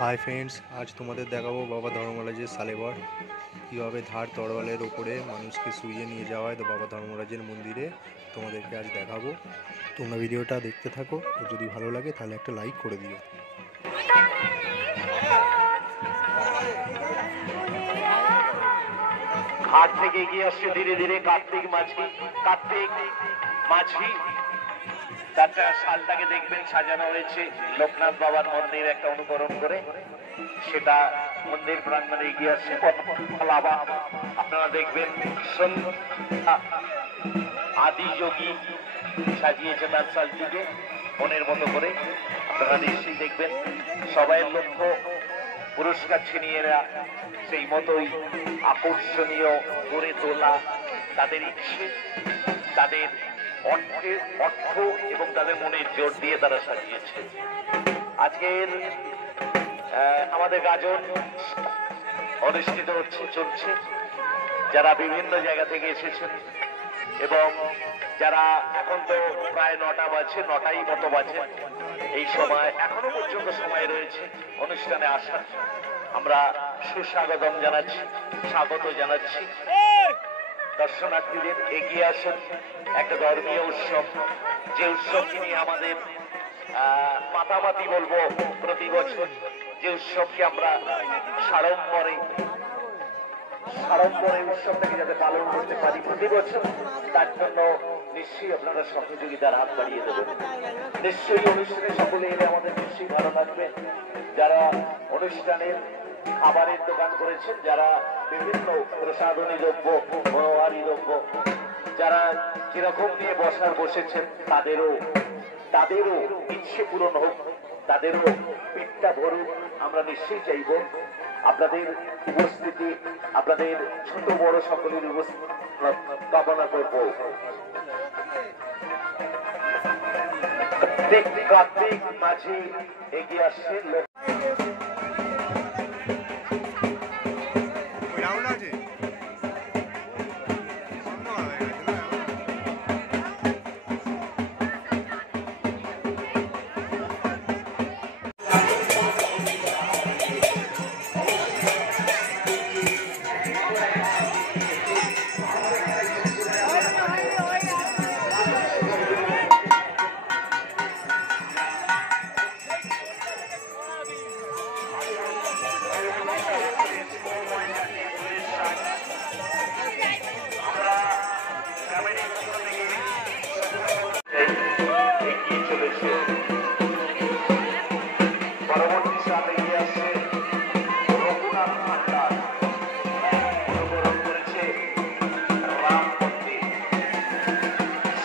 Hi friends, আজ তোমাদের দেখাবো বাবা ধর্মরাজের সালেবর কীভাবে ধার তরোয়ালের ওপরে মানুষকে শুইয়ে নিয়ে যাওয়া হয়। তো বাবা ধর্মরাজের মন্দিরে তোমাদেরকে আজ দেখাবো। তোমরা ভিডিওটা দেখতে থাকো, যদি ভালো লাগে তাহলে একটা লাইক করে দিও। ঘাট থেকে এগিয়ে আসছে ধীরে ধীরে কার্তিক মাঝি। তারটা শালটাকে দেখবেন সাজানো হয়েছে লোকনাথ বাবার মন্দির একটা অনুকরণ করে, সেটা মন্দির প্রাঙ্গণে এগিয়ে আসছে। আপনারা দেখবেন আদি যোগী সাজিয়েছে তার শালটিকে মনের মতো করে। আপনারা নিশ্চয়ই দেখবেন সবাইয়ের লক্ষ্য পুরস্কার ছিনিয়ে সেই মতোই আকর্ষণীয় করে তোলা তাদের ইচ্ছে, তাদের অর্থ এবং তাদের মনের জোর দিয়ে তারা সাজিয়েছে। আজকের আমাদের গাজন অনুষ্ঠিত চলছে। যারা বিভিন্ন জায়গা থেকে এসেছেন এবং যারা এখন তো প্রায় 9টাই মতো বাজে, এই সময় এখনো পর্যন্ত সময় রয়েছে অনুষ্ঠানে আসার। আমরা সুস্বাগতম জানাচ্ছি, স্বাগত জানাচ্ছি। দর্শনার্থীদের এগিয়ে আসেন একটা ধর্মীয় উৎসব, যে উৎসবকে নিয়ে আমাদের মাতামাতি বলবো প্রতি বছর, যে উৎসবকে আমরা সাড়ম্বরে উৎসবটাকে যাতে পালন করতে পারি প্রতি বছর, তার জন্য নিশ্চয়ই আপনারা সহযোগিতার হাত বাড়িয়ে দেবেন। নিশ্চয়ই অনুষ্ঠানে সকলে এলে আমাদের নিশ্চয়ই ভালো লাগবে। যারা অনুষ্ঠানের খাবারের দোকান করেছেন, যারা বিভিন্ন প্রসাধনী দ্রব্য, মনোহারী দ্রব্য, যারা যেরকম নিয়ে বসেছেন, তাদেরও ইচ্ছে পূরণ হোক, তাদেরও পেটটা ভরুক। আমরা নিশ্চয়ই চাইব আপনাদের উপস্থিতি, আপনাদের ছোট বড় সকলের উপস্থিতি কামনা করব। কার্তিক মাঝি এগিয়ে আসছে। পরবর্তী সালে এগিয়ে আসছে রঘুনাথ ভান্ডার, অনুকরণ করেছে রাম মন্দির,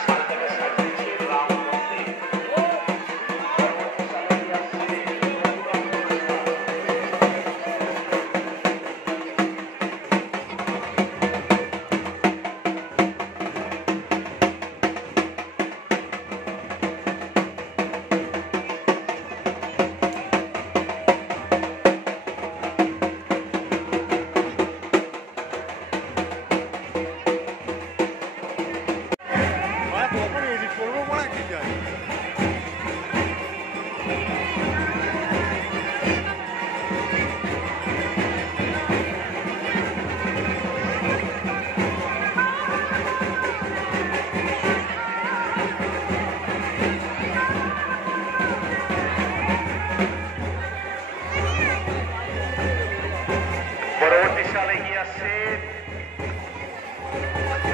সালটাকে সাজিয়েছে রাম মন্দির। পরবর্তী সালে এগিয়ে আসছে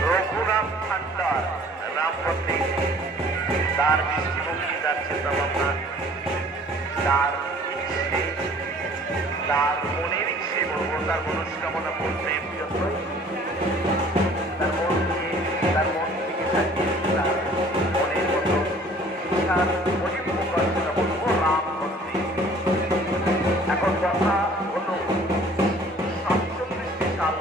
রঘুনাথ ভান্ডার, রাম মন্দির। তার দৃষ্টিভঙ্গি, তার চিন্তা ভাবনা, তার ইচ্ছে, তার মনের ইচ্ছে বলবো, তার মনস্কামনা পূর্ণের জন্য তার মন থেকে সাজিয়েছে তার মনের মতো ইচ্ছার পরিপূর্ণতা বলবো রাম মন্দির। এখন কথা হলো 47 সাল